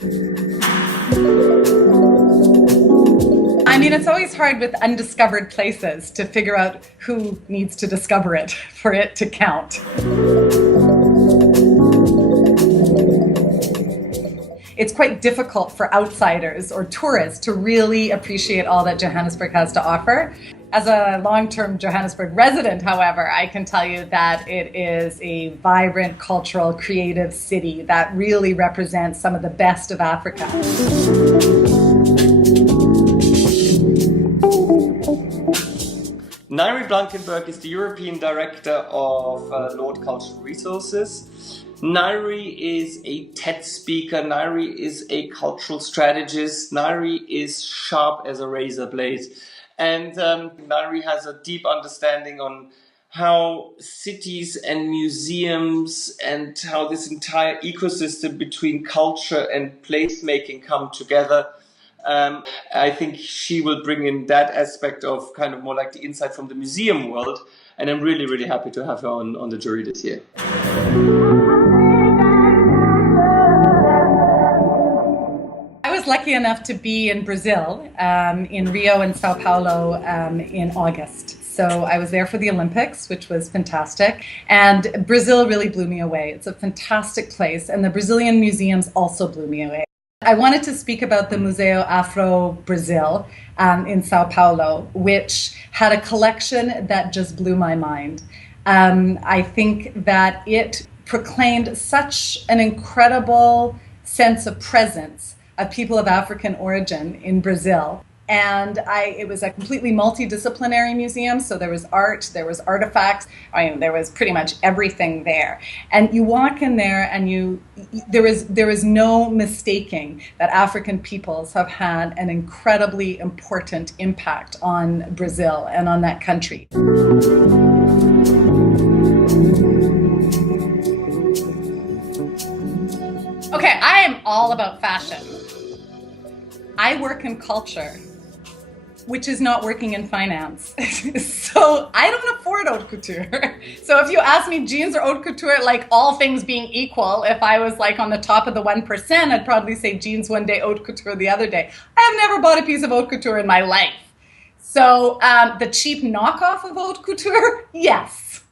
I mean, it's always hard with undiscovered places to figure out who needs to discover it for it to count. It's quite difficult for outsiders or tourists to really appreciate all that Johannesburg has to offer. As a long-term Johannesburg resident, however, I can tell you that it is a vibrant, cultural, creative city that really represents some of the best of Africa. Ngaire Blankenberg is the European Director of Lord Cultural Resources. Ngaire is a TED speaker, Ngaire is a cultural strategist, Ngaire is sharp as a razor blade. And Ngaire has a deep understanding on how cities and museums and how this entire ecosystem between culture and placemaking come together. I think she will bring in that aspect of kind of more like the insight from the museum world. And I'm really, really happy to have her on the jury this year. I was lucky enough to be in Brazil, in Rio and Sao Paulo in August. So I was there for the Olympics, which was fantastic. And Brazil really blew me away. It's a fantastic place. And the Brazilian museums also blew me away. I wanted to speak about the Museu Afro Brazil in Sao Paulo, which had a collection that just blew my mind. I think that it proclaimed such an incredible sense of presence of people of African origin in Brazil. And it was a completely multidisciplinary museum, so there was art, there was artifacts, there was pretty much everything there. And you walk in there and there is no mistaking that African peoples have had an incredibly important impact on Brazil and on that country. Okay, I am all about fashion. I work in culture, which is not working in finance. So I don't afford haute couture. So if you ask me jeans or haute couture, like all things being equal, if I was like on the top of the 1%, I'd probably say jeans one day, haute couture the other day. I have never bought a piece of haute couture in my life. So the cheap knockoff of haute couture, yes.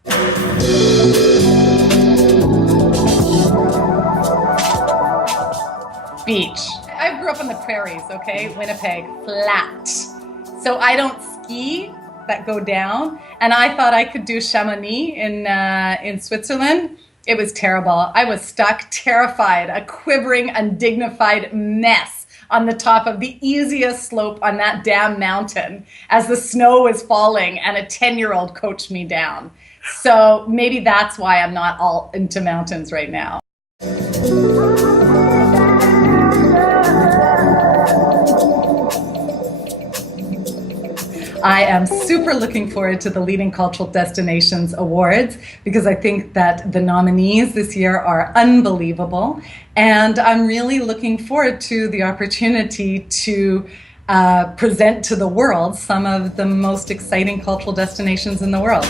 Beach. I grew up on the prairies, okay? Winnipeg, flat. So I don't ski that go down. And I thought I could do Chamonix in Switzerland. It was terrible. I was stuck, terrified, a quivering, undignified mess on the top of the easiest slope on that damn mountain as the snow was falling and a 10-year-old coached me down. So maybe that's why I'm not all into mountains right now. I am super looking forward to the Leading Cultural Destinations Awards because I think that the nominees this year are unbelievable. And I'm really looking forward to the opportunity to present to the world some of the most exciting cultural destinations in the world.